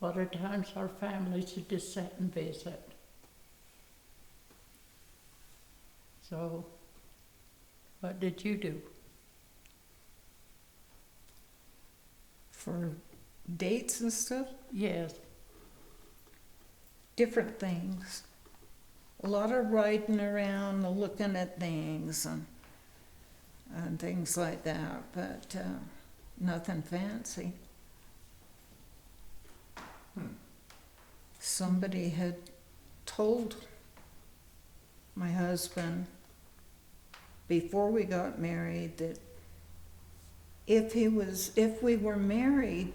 a lot of times our families would just sit and visit. So, what did you do? For dates and stuff, Yes. different things. A lot of riding around, looking at things and things like that, but nothing fancy. Somebody had told my husband before we got married that if we were married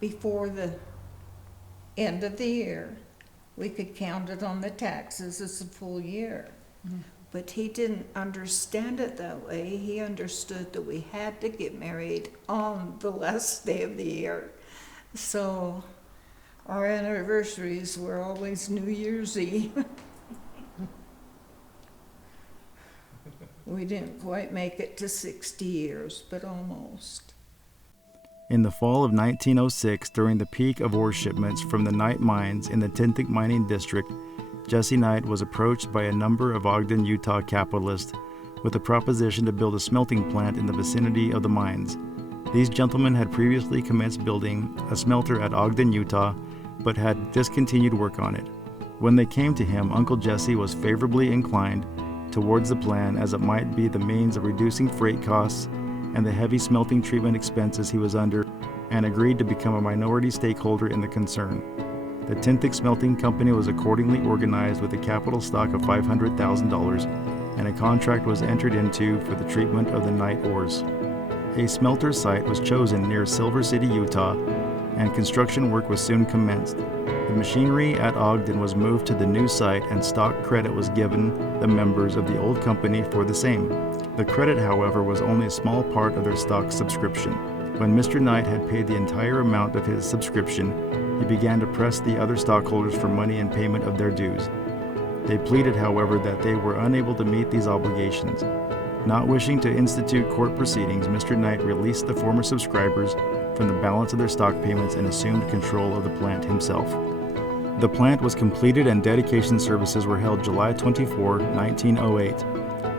before the end of the year, we could count it on the taxes as a full year. Mm. But he didn't understand it that way. He understood that we had to get married on the last day of the year. So Our anniversaries were always New Year's Eve. We didn't quite make it to 60 years, but almost. In the fall of 1906, during the peak of ore shipments from the Knight mines in the Tintick mining district, Jesse Knight was approached by a number of Ogden, Utah capitalists with a proposition to build a smelting plant in the vicinity of the mines. These gentlemen had previously commenced building a smelter at Ogden, Utah, but had discontinued work on it. When they came to him, Uncle Jesse was favorably inclined towards the plan, as it might be the means of reducing freight costs and the heavy smelting treatment expenses he was under, and agreed to become a minority stakeholder in the concern. The Tintick Smelting Company was accordingly organized with a capital stock of $500,000, and a contract was entered into for the treatment of the Knight ores. A smelter site was chosen near Silver City, Utah, and construction work was soon commenced. The machinery at Ogden was moved to the new site, and stock credit was given the members of the old company for the same. The credit, however, was only a small part of their stock subscription. When Mr. Knight had paid the entire amount of his subscription, he began to press the other stockholders for money in payment of their dues. They pleaded, however, that they were unable to meet these obligations. Not wishing to institute court proceedings, Mr. Knight released the former subscribers from the balance of their stock payments and assumed control of the plant himself. The plant was completed and dedication services were held July 24, 1908.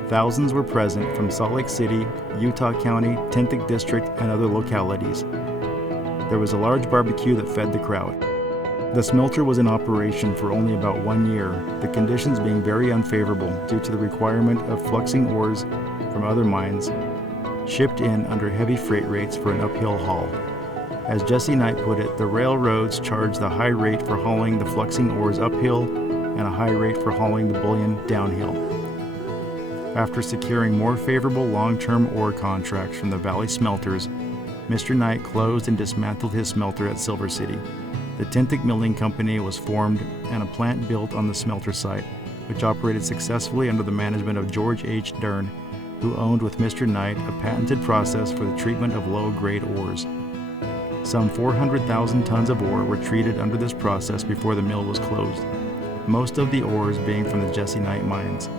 Thousands were present from Salt Lake City, Utah County, Tintick District, and other localities. There was a large barbecue that fed the crowd. The smelter was in operation for only about 1 year, the conditions being very unfavorable due to the requirement of fluxing ores from other mines, shipped in under heavy freight rates for an uphill haul. As Jesse Knight put it, the railroads charged a high rate for hauling the fluxing ores uphill and a high rate for hauling the bullion downhill. After securing more favorable long-term ore contracts from the Valley Smelters, Mr. Knight closed and dismantled his smelter at Silver City. The Tintick Milling Company was formed and a plant built on the smelter site, which operated successfully under the management of George H. Dern, who owned with Mr. Knight a patented process for the treatment of low-grade ores. Some 400,000 tons of ore were treated under this process before the mill was closed, most of the ores being from the Jesse Knight mines.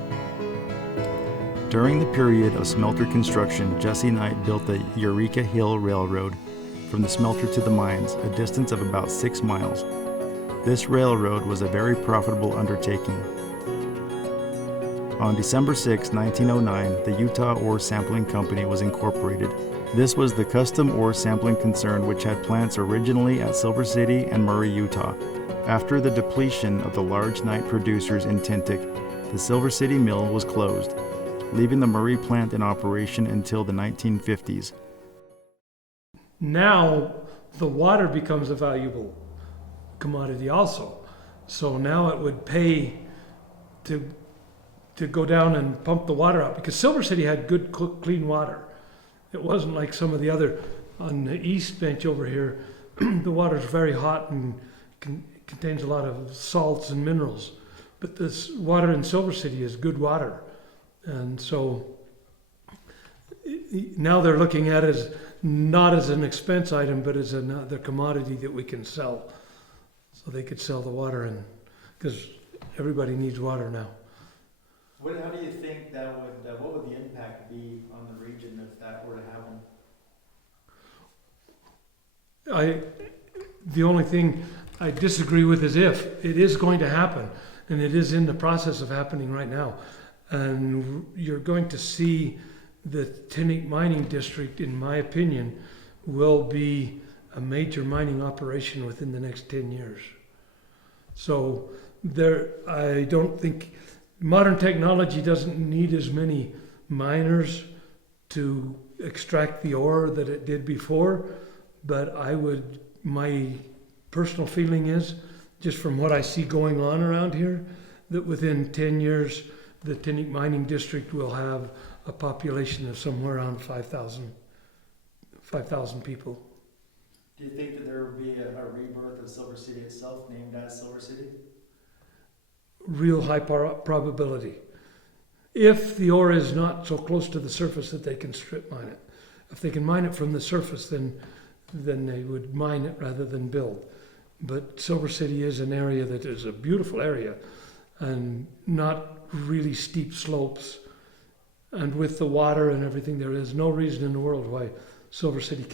During the period of smelter construction, Jesse Knight built the Eureka Hill Railroad from the smelter to the mines, a distance of about 6 miles. This railroad was a very profitable undertaking. On December 6, 1909, the Utah Ore Sampling Company was incorporated. This was the custom ore sampling concern which had plants originally at Silver City and Murray, Utah. After the depletion of the large Knight producers in Tintick, the Silver City mill was closed, leaving the Murray plant in operation until the 1950s. Now the water becomes a valuable commodity also. So now it would pay to go down and pump the water out, because Silver City had good clean water. It wasn't like some of the other on the east bench over here. The water's very hot and contains a lot of salts and minerals. But this water in Silver City is good water. And so now they're looking at it as not as an expense item, but as another commodity that we can sell. So they could sell the water, and because everybody needs water now. How do you think that would, what would the impact be on the region if that were to happen? The only thing I disagree with is if. It is going to happen, and it is in the process of happening right now. And you're going to see the Tintick mining district, in my opinion, will be a major mining operation within the next 10 years. So I don't think modern technology doesn't need as many miners to extract the ore that it did before, but my personal feeling is, just from what I see going on around here, that within 10 years, the Tintick mining district will have a population of somewhere around 5,000 people. Do you think that there will be a rebirth of Silver City itself, named as Silver City? Real high probability. If the ore is not so close to the surface that they can strip mine it. If they can mine it from the surface, then they would mine it rather than build. But Silver City is an area that is a beautiful area and not really steep slopes. And with the water and everything, there is no reason in the world why Silver City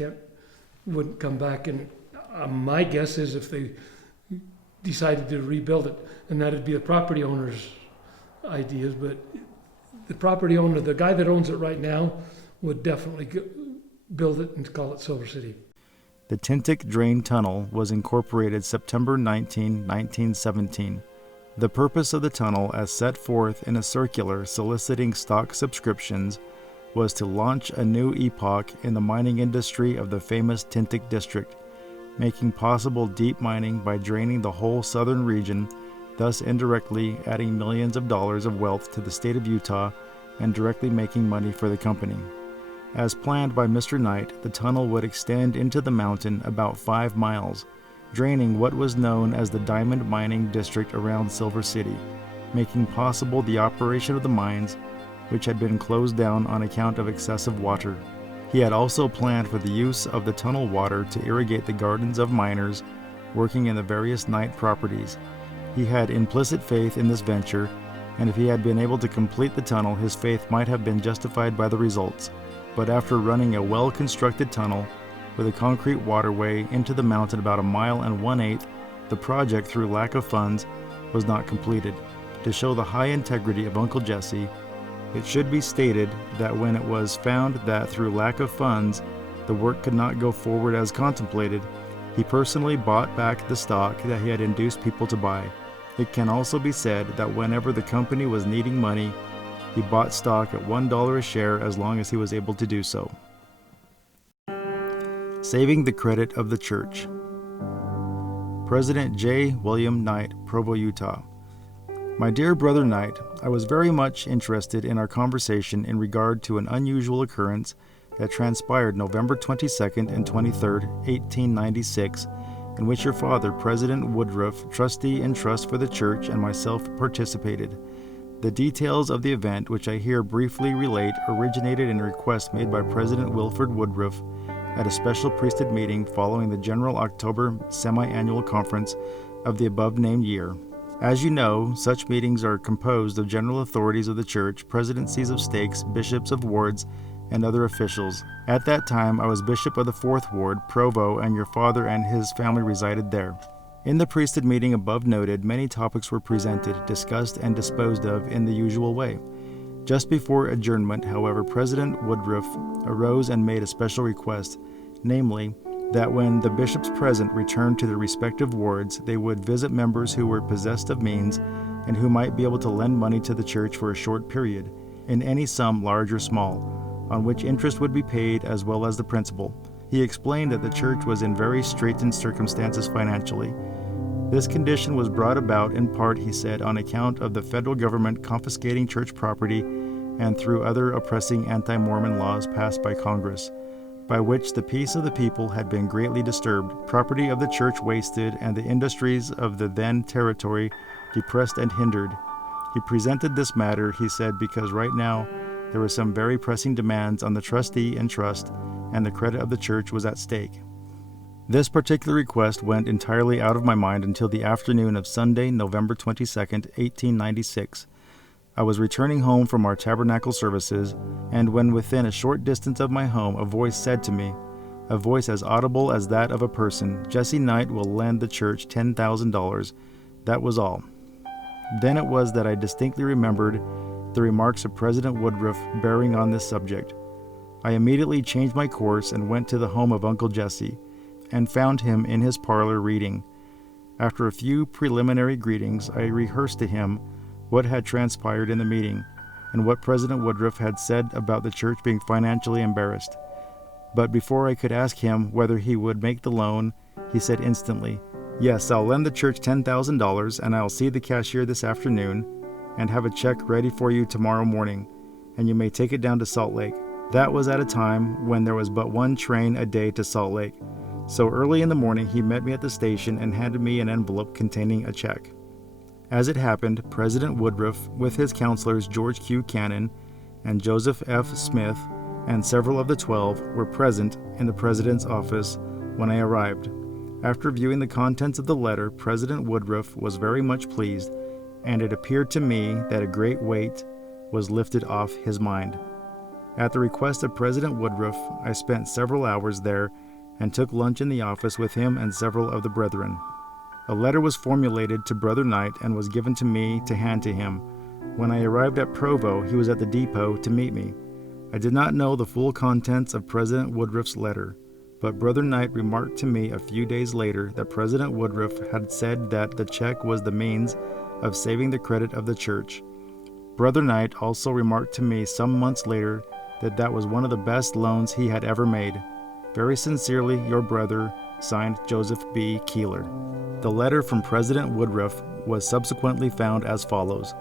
wouldn't come back. And my guess is if they decided to rebuild it, and that'd be the property owner's ideas, but the property owner, the guy that owns it right now, would definitely build it and call it Silver City. The Tintick Drain Tunnel was incorporated September 19, 1917. The purpose of the tunnel, as set forth in a circular soliciting stock subscriptions, was to launch a new epoch in the mining industry of the famous Tintick district, making possible deep mining by draining the whole southern region, thus indirectly adding millions of dollars of wealth to the state of Utah and directly making money for the company. As planned by Mr. Knight, the tunnel would extend into the mountain about 5 miles, draining what was known as the diamond mining district around Silver City, making possible the operation of the mines, which had been closed down on account of excessive water. He had also planned for the use of the tunnel water to irrigate the gardens of miners working in the various Knight properties. He had implicit faith in this venture, and if he had been able to complete the tunnel, his faith might have been justified by the results. But after running a well-constructed tunnel with a concrete waterway into the mountain about 1 1/8 miles, the project, through lack of funds, was not completed. To show the high integrity of Uncle Jesse, it should be stated that when it was found that through lack of funds the work could not go forward as contemplated, he personally bought back the stock that he had induced people to buy. It can also be said that whenever the company was needing money, he bought stock at $1 a share as long as he was able to do so. Saving the credit of the church. President J. William Knight, Provo, Utah. My dear brother Knight, I was very much interested in our conversation in regard to an unusual occurrence that transpired November 22nd and 23rd, 1896, in which your father, President Woodruff, trustee in trust for the church, and myself participated. The details of the event, which I here briefly relate, originated in a request made by President Wilford Woodruff at a special priesthood meeting following the General October Semi-Annual Conference of the above-named year. As you know, such meetings are composed of general authorities of the church, presidencies of stakes, bishops of wards, and other officials. At that time, I was bishop of the 4th Ward, Provo, and your father and his family resided there. In the priesthood meeting above noted, many topics were presented, discussed, and disposed of in the usual way. Just before adjournment, however, President Woodruff arose and made a special request, namely, that when the bishops present returned to their respective wards, they would visit members who were possessed of means and who might be able to lend money to the church for a short period, in any sum, large or small, on which interest would be paid as well as the principal. He explained that the church was in very straitened circumstances financially. This condition was brought about in part, he said, on account of the federal government confiscating church property and through other oppressing anti-Mormon laws passed by Congress, by which the peace of the people had been greatly disturbed, property of the church wasted, and the industries of the then territory depressed and hindered. He presented this matter, he said, because right now there were some very pressing demands on the trustee and trust, and the credit of the church was at stake. This particular request went entirely out of my mind until the afternoon of Sunday, November 22nd, 1896. I was returning home from our tabernacle services, and when within a short distance of my home, a voice said to me, a voice as audible as that of a person, "Jesse Knight will lend the church $10,000. That was all. Then it was that I distinctly remembered the remarks of President Woodruff bearing on this subject. I immediately changed my course and went to the home of Uncle Jesse, and found him in his parlor reading. After a few preliminary greetings, I rehearsed to him what had transpired in the meeting, and what President Woodruff had said about the church being financially embarrassed. But before I could ask him whether he would make the loan, he said instantly, "Yes, I'll lend the church $10,000, and I'll see the cashier this afternoon, and have a check ready for you tomorrow morning, and you may take it down to Salt Lake." That was at a time when there was but one train a day to Salt Lake. So early in the morning he met me at the station and handed me an envelope containing a check. As it happened, President Woodruff, with his counselors George Q. Cannon and Joseph F. Smith, and several of the 12, were present in the president's office when I arrived. After viewing the contents of the letter, President Woodruff was very much pleased, and it appeared to me that a great weight was lifted off his mind. At the request of President Woodruff, I spent several hours there and took lunch in the office with him and several of the brethren. A letter was formulated to Brother Knight and was given to me to hand to him. When I arrived at Provo, he was at the depot to meet me. I did not know the full contents of President Woodruff's letter, but Brother Knight remarked to me a few days later that President Woodruff had said that the check was the means of saving the credit of the church. Brother Knight also remarked to me some months later that that was one of the best loans he had ever made. Very sincerely, your brother, signed Joseph B. Keeler. The letter from President Woodruff was subsequently found as follows: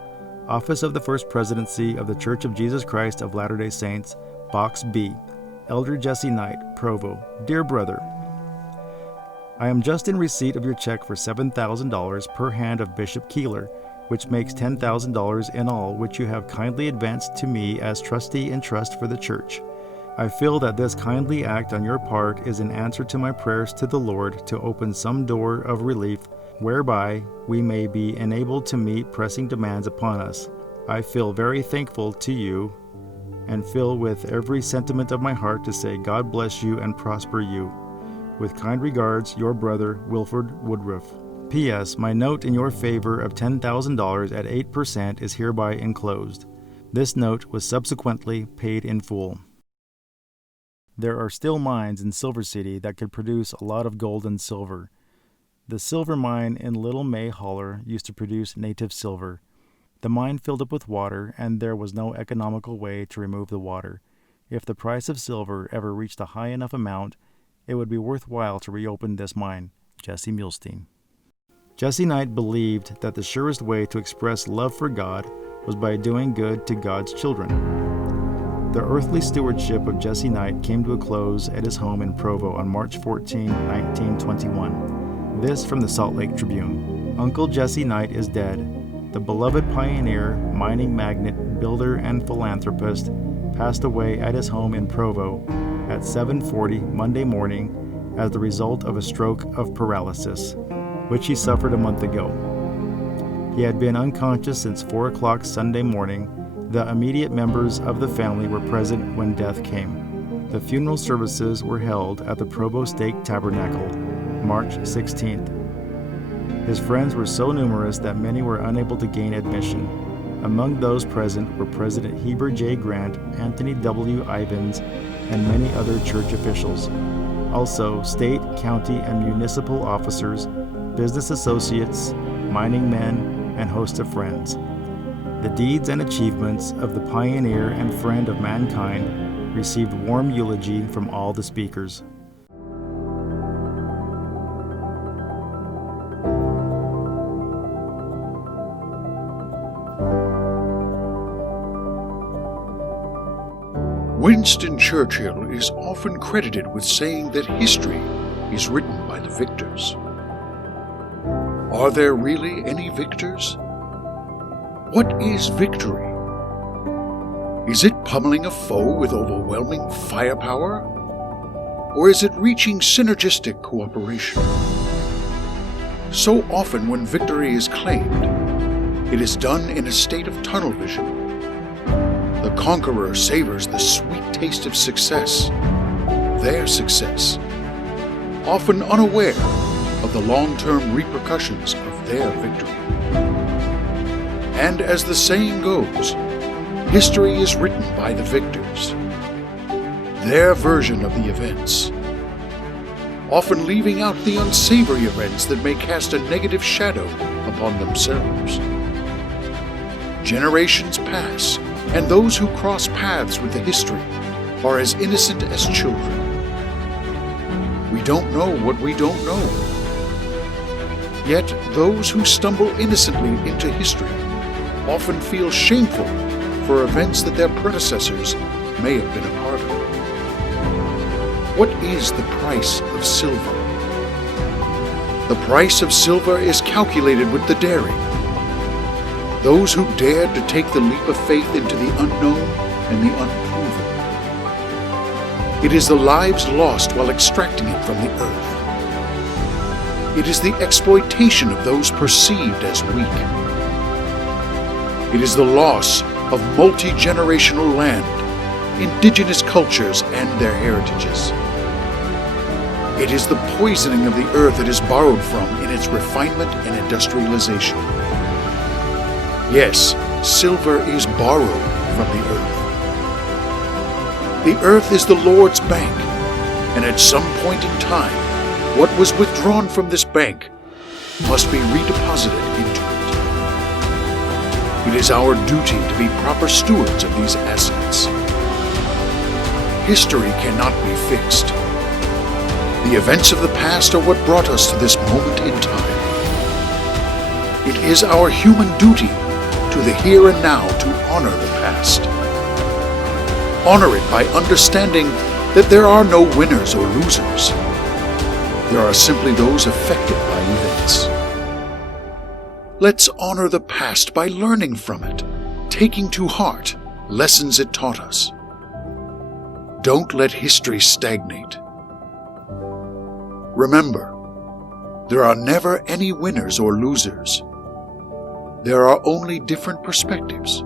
Office of the First Presidency of the Church of Jesus Christ of Latter-day Saints, Box B, Elder Jesse Knight, Provo. Dear Brother, I am just in receipt of your check for $7,000 per hand of Bishop Keeler, which makes $10,000 in all, which you have kindly advanced to me as trustee in trust for the church. I feel that this kindly act on your part is an answer to my prayers to the Lord to open some door of relief whereby we may be enabled to meet pressing demands upon us. I feel very thankful to you and feel with every sentiment of my heart to say God bless you and prosper you. With kind regards, your brother, Wilford Woodruff. P.S. My note in your favor of $10,000 at 8% is hereby enclosed. This note was subsequently paid in full. There are still mines in Silver City that could produce a lot of gold and silver. The silver mine in Little May Holler used to produce native silver. The mine filled up with water, and there was no economical way to remove the water. If the price of silver ever reached a high enough amount, it would be worthwhile to reopen this mine. Jesse Milstein. Jesse Knight believed that the surest way to express love for God was by doing good to God's children. The earthly stewardship of Jesse Knight came to a close at his home in Provo on March 14, 1921. This from the Salt Lake Tribune. Uncle Jesse Knight is dead. The beloved pioneer, mining magnate, builder, and philanthropist passed away at his home in Provo at 7:40 Monday morning as the result of a stroke of paralysis, which he suffered a month ago. He had been unconscious since 4 o'clock Sunday morning. The immediate members of the family were present when death came. The funeral services were held at the Provo Stake Tabernacle, March 16th. His friends were so numerous that many were unable to gain admission. Among those present were President Heber J. Grant, Anthony W. Ivins, and many other church officials. Also, state, county, and municipal officers, business associates, mining men, and host of friends. The deeds and achievements of the pioneer and friend of mankind received warm eulogy from all the speakers. Winston Churchill is often credited with saying that history is written by the victors. Are there really any victors? What is victory? Is it pummeling a foe with overwhelming firepower? Or is it reaching synergistic cooperation? So often when victory is claimed, it is done in a state of tunnel vision. The conqueror savors the sweet taste of success, their success, often unaware of the long-term repercussions of their victory. And as the saying goes, history is written by the victors, their version of the events, often leaving out the unsavory events that may cast a negative shadow upon themselves. Generations pass, and those who cross paths with the history are as innocent as children. We don't know what we don't know. Yet those who stumble innocently into history often feel shameful for events that their predecessors may have been a part of. What is the price of silver? The price of silver is calculated with the daring. Those who dared to take the leap of faith into the unknown and the unproven. It is the lives lost while extracting it from the earth. It is the exploitation of those perceived as weak. It is the loss of multi-generational land, indigenous cultures, and their heritages. It is the poisoning of the earth it is borrowed from in its refinement and industrialization. Yes, silver is borrowed from the earth. The earth is the Lord's bank, and at some point in time, what was withdrawn from this bank must be redeposited into it. It is our duty to be proper stewards of these assets. History cannot be fixed. The events of the past are what brought us to this moment in time. It is our human duty to the here and now to honor the past. Honor it by understanding that there are no winners or losers. There are simply those affected by events. Let's honor the past by learning from it, taking to heart lessons it taught us. Don't let history stagnate. Remember, there are never any winners or losers. There are only different perspectives.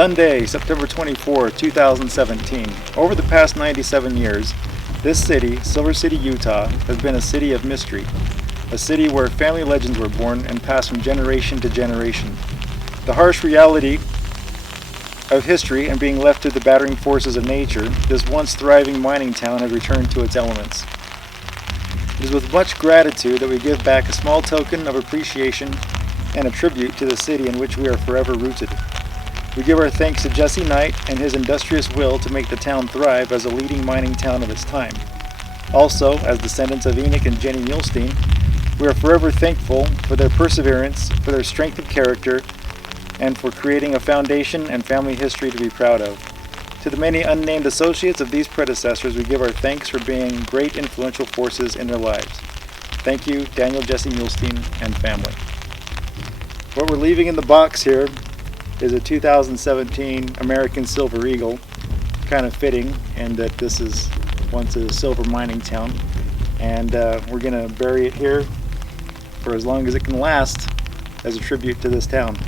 Sunday, September 24, 2017. Over the past 97 years, this city, Silver City, Utah, has been a city of mystery. A city where family legends were born and passed from generation to generation. The harsh reality of history and being left to the battering forces of nature, this once thriving mining town has returned to its elements. It is with much gratitude that we give back a small token of appreciation and a tribute to the city in which we are forever rooted. We give our thanks to Jesse Knight and his industrious will to make the town thrive as a leading mining town of its time. Also, as descendants of Enoch and Jenny Milstein, we are forever thankful for their perseverance, for their strength of character, and for creating a foundation and family history to be proud of. To the many unnamed associates of these predecessors, we give our thanks for being great influential forces in their lives. Thank you, Daniel Jesse Milstein and family. What we're leaving in the box here is a 2017 American Silver Eagle, kind of fitting, and that this is once a silver mining town. And we're going to bury it here for as long as it can last as a tribute to this town.